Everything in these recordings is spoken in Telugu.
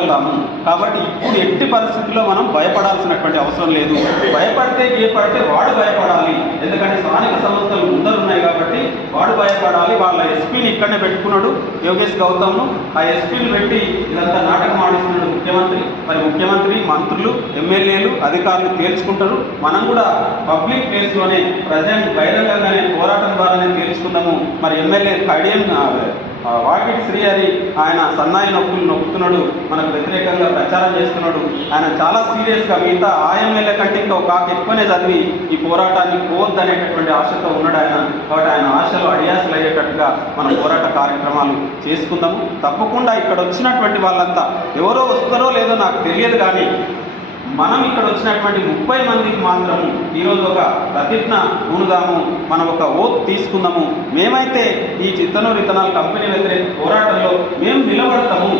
ఉంటాము కాబట్టి ఇప్పుడు ఎట్టి పరిస్థితుల్లో మనం భయపడాల్సినటువంటి అవసరం లేదు. భయపడితే ఏ పడితే వాడు భయపడాలి. ఎందుకంటే స్థానిక సంస్థలు ముందరున్నాయి కాబట్టి వాడు భయపడాలి. వాళ్ళ ఎస్పీని ఇక్కడనే పెట్టుకున్నాడు యోగేష్ గౌతమ్ను. ఆ ఎస్పీని పెట్టి ఇదంతా నాటకం ఆడిస్తున్నాడు ముఖ్యమంత్రి. మరి ముఖ్యమంత్రి మంత్రులు ఎమ్మెల్యేలు అధికారులు తేల్చుకుంటారు. మనం కూడా పబ్లిక్ ప్లేస్లోనే ప్రజెంట్ బహిరంగంగానే పోరాటం ద్వారానే తేల్చుకుందాము మరి ఎమ్మెల్యే కడియం ఆ శ్రీ అని ఆయన సన్నాయి నొప్పులు నొక్కుతున్నాడు మనకు వ్యతిరేకంగా ప్రచారం చేస్తున్నాడు. ఆయన చాలా సీరియస్గా మిగతా ఆ కంటే ఇంకా ఒక ఎక్కువనే చదివి ఈ పోరాటాన్ని పోవద్దనేటటువంటి ఆశతో ఉన్నాడు ఆయన. కాబట్టి ఆయన ఆశలు అడియాసలు అయ్యేటట్టుగా మన పోరాట కార్యక్రమాలు చేసుకుందాము. తప్పకుండా ఇక్కడ వచ్చినటువంటి వాళ్ళంతా ఎవరో వస్తారో లేదో నాకు తెలియదు కానీ మనం ఇక్కడ వచ్చినటువంటి ముప్పై మందికి మాత్రము ఈరోజు ఒక ప్రతిజ్ఞ పూనుదాము మనం ఒక ఓత్ తీసుకుందాము. మేమైతే ఈ చిత్తనూరు ఇతనాల కంపెనీ వ్యతిరేక పోరాటంలో మేము నిలబడతాము.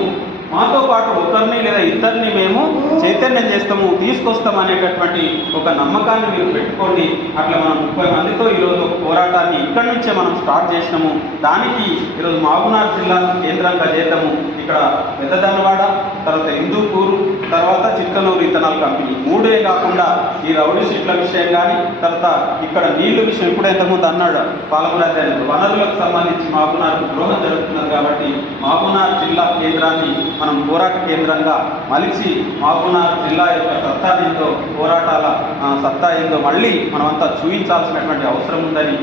మాతో పాటు ఒకరిని లేదా ఇద్దరిని మేము చైతన్యం చేస్తాము తీసుకొస్తాం అనేటటువంటి ఒక నమ్మకాన్ని మీరు పెట్టుకోండి. అట్లా మనం ముప్పై మందితో ఈరోజు ఒక పోరాటాన్ని ఇక్కడి నుంచే మనం స్టార్ట్ చేసినాము. దానికి ఈరోజు మహబూనార్ జిల్లా కేంద్రంగా చేద్దాము. ఇక్కడ పెద్దదన్నవాడ తర్వాత హిందూపూరు తర్వాత ఇథనాల్ కంపెనీ. మూడే కాకుండా ఈ రౌడీ షీట్ల విషయం కానీ తర్వాత ఇక్కడ నీళ్ళు విషయం ఇప్పుడు ఎంతమంది అన్నాడు పాలమరాజు వనరులకు సంబంధించి మహబూనార్కు ద్రోహం జరుగుతున్నది కాబట్టి మహబూనార్ జిల్లా కేంద్రాన్ని మనం పోరాట కేంద్రంగా మలిచి మహబూనార్ జిల్లా యొక్క సత్తా ఏందో పోరాటాల సత్తా ఏందో మళ్ళీ మనమంతా చూపించాల్సినటువంటి అవసరం ఉందని